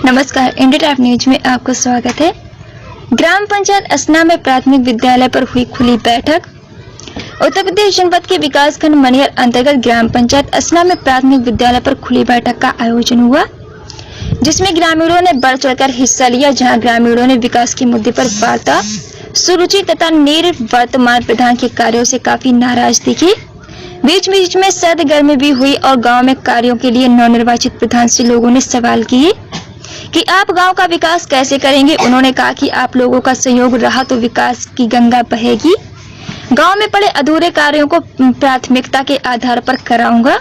नमस्कार, India type news में आपका स्वागत है। ग्राम पंचायत असना में प्राथमिक विद्यालय पर हुई खुली बैठक। उत्तर प्रदेश जनपद के विकासखंड मनियर अंतर्गत ग्राम पंचायत असना में प्राथमिक विद्यालय पर खुली बैठक का आयोजन हुआ, जिसमें ग्रामीणों ने बढ़ चढ़कर हिस्सा लिया। जहां ग्रामीणों ने विकास के मुद्दे पर वार्ता, सुरुचि तथा निवर्तमान प्रधान के कार्यों से काफी नाराज दिखी। बीच बीच में सर्द गर्मी भी हुई और गांव में कार्यों के लिए नवनिर्वाचित प्रधान से लोगों ने सवाल किए कि आप गांव का विकास कैसे करेंगे। उन्होंने कहा कि आप लोगों का सहयोग रहा तो विकास की गंगा बहेगी। गांव में पड़े अधूरे कार्यों को प्राथमिकता के आधार पर कराऊंगा।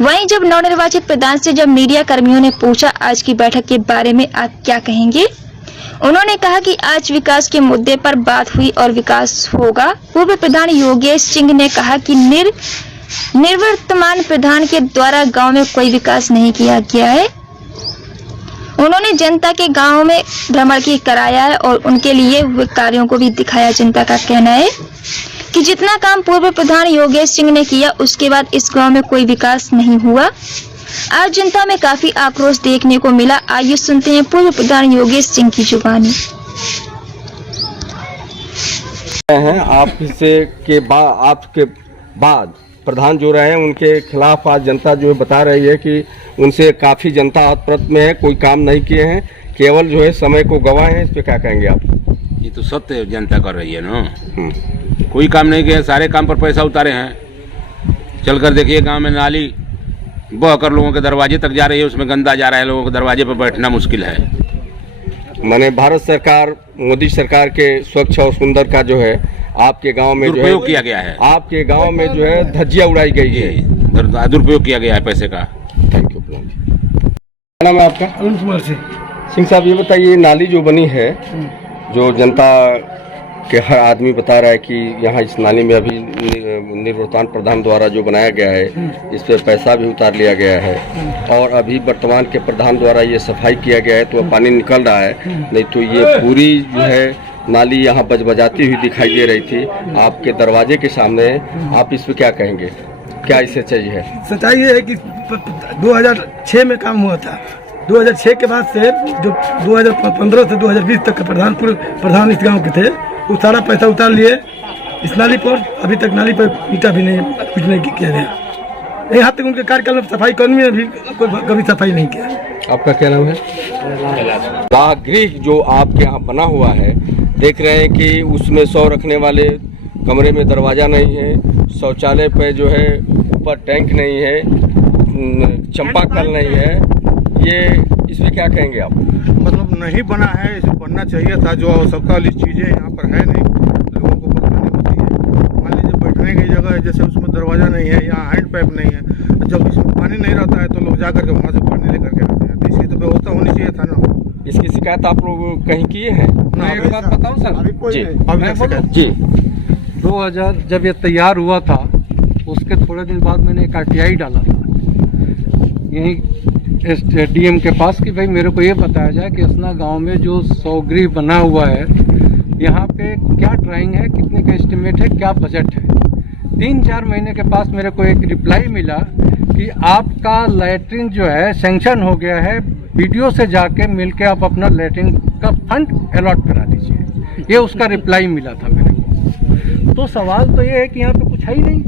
वहीं जब नवनिर्वाचित प्रधान से जब मीडिया कर्मियों ने पूछा आज की बैठक के बारे में आप क्या कहेंगे, उन्होंने कहा कि आज विकास के मुद्दे पर बात हुई और विकास होगा। पूर्व प्रधान योगेश सिंह ने कहा कि निवर्तमान प्रधान के द्वारा गांव में कोई विकास नहीं किया गया है। उन्होंने जनता के गांव में भ्रमण की कराया है और उनके लिए हुए कार्यों को भी दिखाया। जनता का कहना है कि जितना काम पूर्व प्रधान योगेश सिंह ने किया उसके बाद इस गांव में कोई विकास नहीं हुआ। आज जनता में काफी आक्रोश देखने को मिला। आइए सुनते हैं पूर्व प्रधान योगेश सिंह की जुबानी। आपके बाद प्रधान जो रहे हैं उनके खिलाफ आज जनता जो बता रही है कि उनसे काफ़ी जनता अतप्रत में है, कोई काम नहीं किए हैं, केवल जो है समय को गवाए हैं। इस पे क्या कहेंगे आप? ये तो सत्य जनता कर रही है ना। कोई काम नहीं किया, सारे काम पर पैसा उतारे हैं। चलकर देखिए गांव में नाली बह कर लोगों के दरवाजे तक जा रही है, उसमें गंदा जा रहा है, लोगों के दरवाजे पर बैठना मुश्किल है। माने भारत सरकार, मोदी सरकार के स्वच्छ और सुंदर का जो है आपके गांव में जो है किया गया है, आपके गांव में जो है धज्जियां उड़ाई गई है, दुरुपयोग किया गया है पैसे का। Thank you. क्या नाम है आपका? अरुण कुमार सिंह साहब, ये बताइए नाली जो बनी है, जो जनता के हर आदमी बता रहा है कि यहाँ इस नाली में अभी निवर्तमान प्रधान द्वारा जो बनाया गया है इस पर पैसा भी उतार लिया गया है और अभी वर्तमान के प्रधान द्वारा ये सफाई किया गया है तो पानी निकल रहा है, नहीं तो ये पूरी जो है नाली यहाँ बजबजाती हुई दिखाई दे रही थी आपके दरवाजे के सामने। आप इस पर क्या कहेंगे? क्या इससे चाहिए है? सच्चाई ये है कि 2006 में काम हुआ था। 2006 के बाद से जो 2015 से 2020 तक के प्रधान इस गांव के थे, वो सारा पैसा उतार लिए इस नाली पर। अभी तक नाली पर ईंटा भी नहीं, कुछ नहीं किया गया। यहाँ तक उनके कार्यकाल में सफाई कर्मी ने भी कभी सफाई नहीं किया। आपका क्या नाम है? गृह जो आपके यहाँ बना हुआ है, देख रहे हैं कि उसमें 100 रखने वाले कमरे में दरवाज़ा नहीं है, शौचालय पे जो है ऊपर टैंक नहीं है, चंपाकल नहीं है। ये इसमें क्या कहेंगे आप? मतलब नहीं बना है, इसे बनना चाहिए था। जो आवश्यकता वाली चीज़ें यहाँ पर है नहीं, लोगों को परेशानी होती है। मान लीजिए बैठने की जगह है, जैसे उसमें दरवाज़ा नहीं है, यहाँ हैंड पाइप नहीं है, जब इसमें पानी नहीं रहता है तो लोग जा करके वहाँ से पानी लेकर के आते हैं। तो इसकी तो व्यवस्था होनी चाहिए था ना। इसकी शिकायत आप लोग कहीं किए हैं? एक बात बताऊं सर जी 2000 जब ये तैयार हुआ था उसके थोड़े दिन बाद मैंने एक RTI डाला था यहीं SDM के पास कि भाई मेरे को ये बताया जाए कि असना गांव में जो 100 गृह बना हुआ है यहाँ पे क्या ड्राइंग है, कितने का एस्टिमेट है, क्या बजट है। 3-4 महीने के पास मेरे को एक रिप्लाई मिला कि आपका लैट्रिन जो है सैंक्शन हो गया है, वीडियो से जाके मिलके आप अपना लैट्रिन का फंड अलॉट करा दीजिए। ये उसका रिप्लाई मिला था मेरे को। तो सवाल तो ये है कि यहाँ पे कुछ है ही नहीं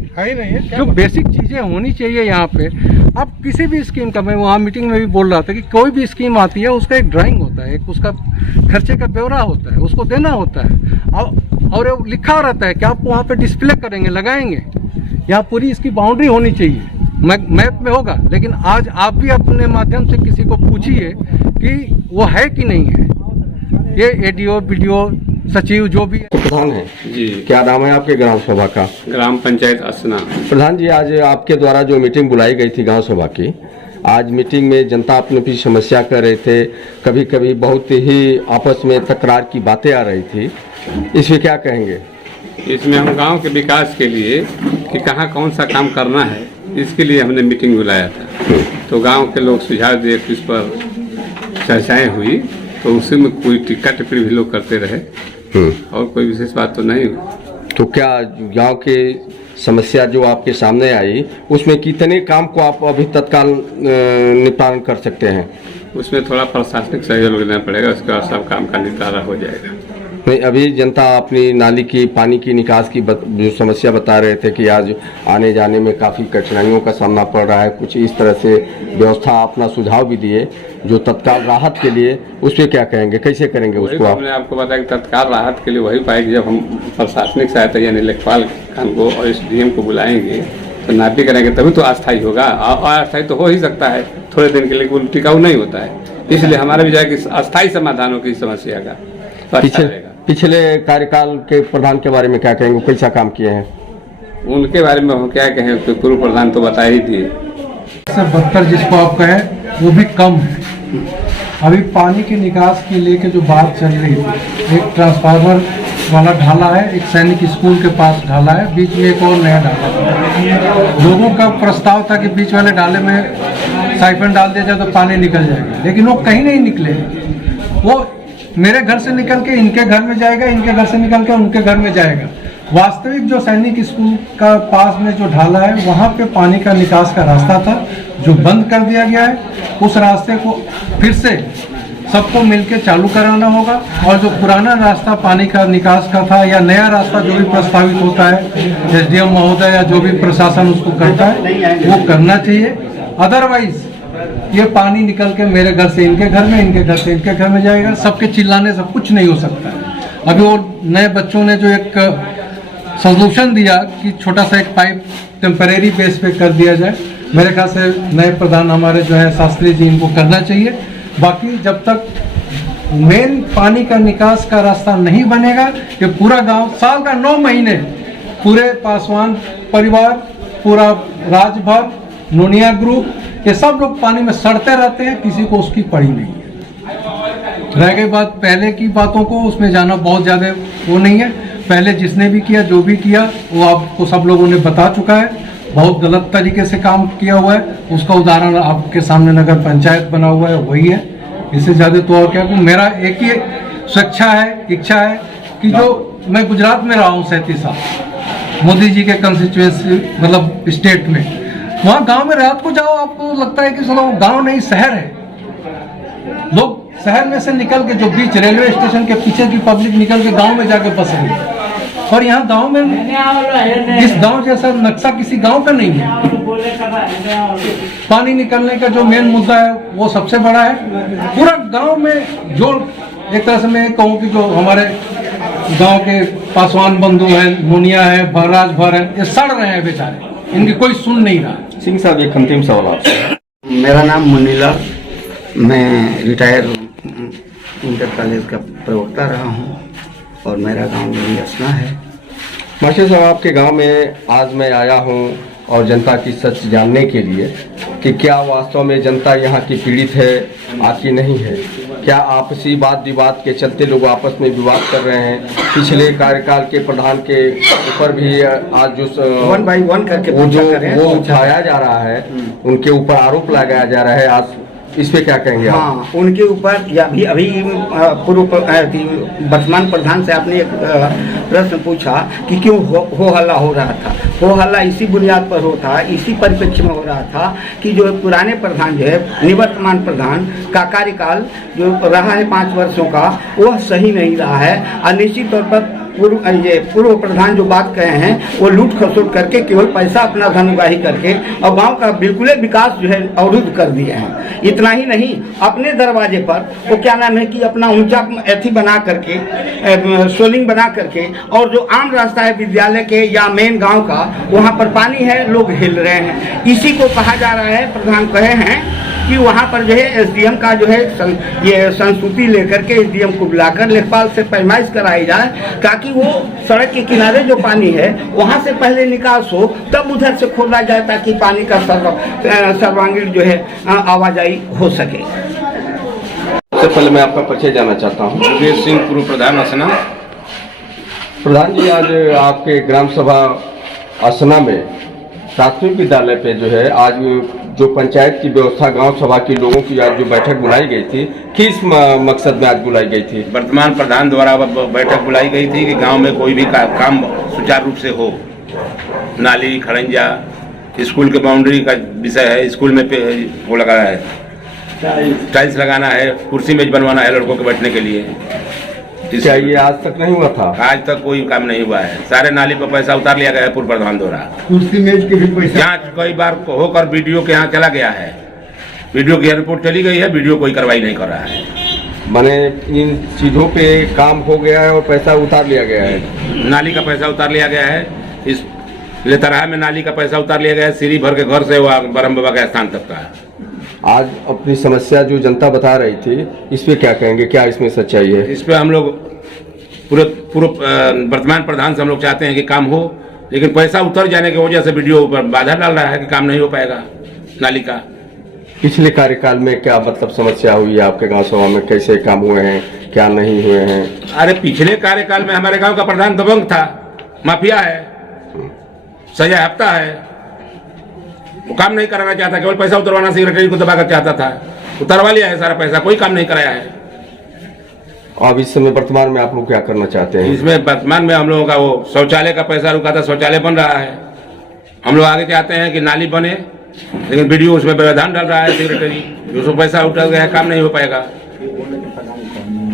है जो बेसिक चीज़ें होनी चाहिए यहाँ पे। अब किसी भी स्कीम का, मैं वहाँ मीटिंग में भी बोल रहा था कि कोई भी स्कीम आती है उसका एक ड्राइंग होता है, एक उसका खर्चे का ब्यौरा होता है, उसको देना होता है और लिखा रहता है कि आप वहाँ पे डिस्प्ले करेंगे, लगाएंगे। यहाँ पूरी इसकी बाउंड्री होनी चाहिए, मैप में होगा। लेकिन आज आप भी अपने माध्यम से किसी को पूछिए कि वो है कि नहीं है। ये ADO, BDO, सचिव जो भी प्रधान है जी, क्या नाम है आपके ग्राम सभा का? ग्राम पंचायत असना। प्रधान जी, आज आपके द्वारा जो मीटिंग बुलाई गई थी गांव सभा की, आज मीटिंग में जनता अपनी भी समस्या कर रहे थे, कभी कभी बहुत ही आपस में तकरार की बातें आ रही थी, इसमें क्या कहेंगे? इसमें हम गांव के विकास के लिए कि कहाँ कौन सा काम करना है, इसके लिए हमने मीटिंग बुलाया था। तो गांव के लोग सुझाव दिए, इस पर चर्चाएं हुई, तो उसी में कोई टिक्का टिप्पणी भी लोग करते रहे और कोई विशेष बात तो नहीं हुई। तो क्या गांव के समस्या जो आपके सामने आई उसमें कितने काम को आप अभी तत्काल निपारण कर सकते हैं? उसमें थोड़ा प्रशासनिक सहयोग लेना पड़ेगा, उसके बाद सब काम का निपटारा हो जाएगा। नहीं, अभी जनता अपनी नाली की पानी की निकास की जो समस्या बता रहे थे कि आज आने जाने में काफ़ी कठिनाइयों का सामना पड़ रहा है, कुछ इस तरह से व्यवस्था अपना सुझाव भी दिए जो तत्काल राहत के लिए, उस पर क्या कहेंगे, कैसे करेंगे उसको आप? हमने आपको बताया कि तत्काल राहत के लिए वही पाएगी जब हम प्रशासनिक सहायता यानी लेखपाल खान को और SDM को बुलाएंगे तो नापी करेंगे, तभी तो अस्थायी होगा। अस्थायी तो हो ही सकता है थोड़े दिन के लिए, कोई टिकाऊ नहीं होता है। इसलिए हमारा भी जाए कि अस्थायी समाधान हो की समस्या का तो अच्छा रहेगा। पिछले कार्यकाल के प्रधान के बारे में क्या कहेंगे, कैसा काम किए हैं? उनके बारे में हम क्या कहें, तो पूर्व प्रधान तो बता ही दिए। इससे बदतर जिसको आप कहें वो भी कम है। अभी पानी की निकास की लेके जो बात चल रही थी, एक ट्रांसफार्मर वाला ढाला है, एक सैनिक स्कूल के पास ढाला है, बीच में एक और नया ढाला है। लोगों का प्रस्ताव था कि बीच वाले ढाले में साइफन डाल दिया जाए तो पानी निकल जाएगा, लेकिन वो कहीं नहीं निकले। वो मेरे घर से निकल के इनके घर में जाएगा, इनके घर से निकल के उनके घर में जाएगा। वास्तविक जो सैनिक स्कूल का पास में जो ढाला है वहाँ पे पानी का निकास का रास्ता था जो बंद कर दिया गया है। उस रास्ते को फिर से सबको मिलके चालू कराना होगा, और जो पुराना रास्ता पानी का निकास का था या नया रास्ता जो भी प्रस्तावित होता है, SDM महोदय या जो भी प्रशासन उसको करता है वो करना चाहिए। अदरवाइज ये पानी निकल के मेरे घर से इनके घर में, इनके घर से इनके घर में जाएगा। सबके चिल्लाने से कुछ नहीं हो सकता है। अभी वो नए बच्चों ने जो एक सॉल्यूशन दिया कि छोटा सा एक पाइप टेम्परेरी बेस पे कर दिया जाए, मेरे ख्याल से नए प्रधान हमारे जो है शास्त्री जी, इनको करना चाहिए। बाकी जब तक मेन पानी का निकास का रास्ता नहीं बनेगा, कि पूरा गांव साल का 9 महीने पूरे पासवान परिवार, पूरा राजभर, नोनिया ग्रुप, ये सब लोग पानी में सड़ते रहते हैं, किसी को उसकी पड़ी नहीं है। रह गई बात पहले की बातों को, उसमें जाना बहुत ज़्यादा वो नहीं है। पहले जिसने भी किया, जो भी किया, वो आपको सब लोगों ने बता चुका है। बहुत गलत तरीके से काम किया हुआ है, उसका उदाहरण आपके सामने नगर पंचायत बना हुआ है, वही है। इससे ज़्यादा तो और क्या। मेरा एक ही स्वेच्छा है, इच्छा है कि जो मैं गुजरात में रहा हूँ 37 साल, मोदी जी के कंस्टिट्यूएंसी मतलब स्टेट में, वहाँ गांव में रात को जाओ, आपको लगता है कि चलो गांव नहीं शहर है। लोग शहर में से निकल के, जो बीच रेलवे स्टेशन के पीछे की पब्लिक निकल के गांव में जाके बस रही है, और यहाँ गांव में इस गांव जैसा नक्शा किसी गांव का नहीं है। पानी निकलने का जो मेन मुद्दा है वो सबसे बड़ा है। पूरा गांव में जो एक तरह से मैं कहूँ कि जो हमारे गांव के पासवान बंधु हैं, मुनिया है, भरराज भर है, ये सड़ रहे हैं बेचारे, इनकी कोई सुन नहीं रहा। सिंह साहब, एक अंतिम सवाल आपसे। मेरा नाम मुनीलाल, मैं रिटायर इंटर कॉलेज का प्रवक्ता रहा हूँ और मेरा गांव मेरी असना है। मास्टर साहब, आपके गांव में आज मैं आया हूं और जनता की सच जानने के लिए कि क्या वास्तव में जनता यहाँ की पीड़ित है, आकी नहीं है। क्या आपसी वाद विवाद के चलते लोग आपस में विवाद कर रहे हैं? पिछले कार्यकाल के प्रधान के ऊपर भी आज जो 1 by 1 करके वो उठाया जा रहा है, उनके ऊपर आरोप लगाया जा रहा है, आज इस पे क्या कहेंगे आप? हाँ, उनके ऊपर या अभी पूर्व वर्तमान प्रधान से आपने एक प्रश्न पूछा कि क्यों हो हल्ला हो रहा था। हो हल्ला इसी बुनियाद पर हो था, इसी परिप्रेक्ष्य में हो रहा था कि जो पुराने प्रधान जो है, निवर्तमान प्रधान का कार्यकाल जो रहा है 5 वर्षों का, वह सही नहीं रहा है। और निश्चित तौर पर पूर्व प्रधान जो बात कहे हैं वो लूट खसोट करके केवल पैसा अपना धन उगाही करके और गांव का बिल्कुल विकास जो है अवरुद्ध कर दिए हैं। इतना ही नहीं, अपने दरवाजे पर वो क्या नाम है कि अपना ऊंचा एथी बना करके, सोलिंग बना करके, और जो आम रास्ता है विद्यालय के या मेन गांव का, वहाँ पर पानी है, लोग हिल रहे हैं। इसी को कहा जा रहा है, प्रधान कहे हैं कि वहाँ पर जो है SDM का जो है ये संस्तुति लेकर के SDM को बुलाकर लेखपाल से पैमाइश कराई जाए, ताकि वो सड़क के किनारे जो पानी है वहाँ से पहले निकास हो, तब उधर से खोला जाए, ताकि पानी का सर्वांगीण जो है आवाजाही हो सके। सबसे पहले मैं आपका परिचय जानना चाहता हूँ। योगेश सिंह, पूर्व प्रधान असना। प्रधान जी, आज आपके ग्राम सभा असना में प्राथमिक विद्यालय पे जो है आज जो पंचायत की व्यवस्था, गांव सभा के लोगों की आज जो बैठक बुलाई गई थी, किस मकसद में आज बुलाई गई थी? वर्तमान प्रधान द्वारा बैठक बुलाई गई थी कि गांव में कोई भी काम सुचारू रूप से हो। नाली, खड़ंजा, स्कूल के बाउंड्री का विषय है, स्कूल में वो लगा है टाइल्स लगाना है, कुर्सी मेज बनवाना है लड़कों के बैठने के लिए। क्या ये आज तक नहीं हुआ था? आज तक कोई काम नहीं हुआ है। सारे नाली पर पैसा उतार लिया गया है पूर्व प्रधान द्वारा। कुर्सी मेज के भी पैसा जांच कई बार होकर वीडियो के यहाँ चला गया है, वीडियो की रिपोर्ट चली गई है, वीडियो कोई कार्रवाई नहीं कर रहा है। माने इन चीजों पे काम हो गया है और पैसा उतार लिया गया है। नाली का पैसा उतार लिया गया है, इस लेतरहा में नाली का पैसा उतार लिया गया है, सीढ़ी भर के घर से वह ब्रह्म बाबा के स्थान तक का। आज अपनी समस्या जो जनता बता रही थी, इस पे क्या कहेंगे? क्या इसमें सच्चाई है? इस पे हम लोग पूरे वर्तमान प्रधान से हम लोग चाहते हैं कि काम हो, लेकिन पैसा उतर जाने की वजह से वीडियो पर बाधा डाल रहा है कि काम नहीं हो पाएगा नाली का। पिछले कार्यकाल में क्या मतलब समस्या हुई है आपके गांव सभा में? कैसे काम हुए हैं, क्या नहीं हुए हैं? अरे पिछले कार्यकाल में हमारे गांव का प्रधान दबंग था, माफिया है, सजा हफ्ता है, वो काम नहीं कराना चाहता, केवल पैसा उतरवाना सेक्रेटरी को दबाकर चाहता था। उतरवा लिया है सारा पैसा, कोई काम नहीं कराया है। अब इस समय वर्तमान में आप लोग क्या करना चाहते हैं? इसमें वर्तमान में हम लोगों का वो शौचालय का पैसा रुका था, शौचालय बन रहा है। हम लोग आगे चाहते हैं कि नाली बने, लेकिन वीडियो उसमें व्यवधान डाल रहा है सेक्रेटरी, उसमें पैसा उठा गया, काम नहीं हो पाएगा।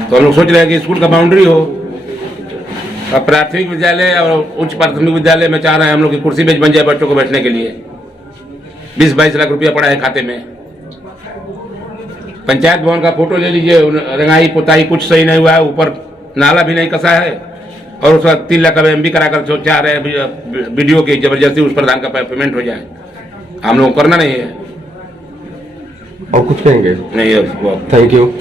तो हम लोग सोच रहे हैं कि स्कूल का बाउंड्री हो, और प्राथमिक विद्यालय और उच्च प्राथमिक विद्यालय में चाह रहे हैं हम लोग की कुर्सी मेज बन जाए बच्चों को बैठने के लिए। 20-22 लाख रुपया पड़ा है खाते में। पंचायत भवन का फोटो ले लीजिए, रंगाई पुताई कुछ सही नहीं हुआ है, ऊपर नाला भी नहीं कसा है, और उसका 3 लाख का एमबी कराकर चाह रहे हैं वीडियो की जबरदस्ती उस प्रधान का पेमेंट हो जाए। हम लोग करना नहीं है। और कुछ कहेंगे? नहीं, थैंक यू।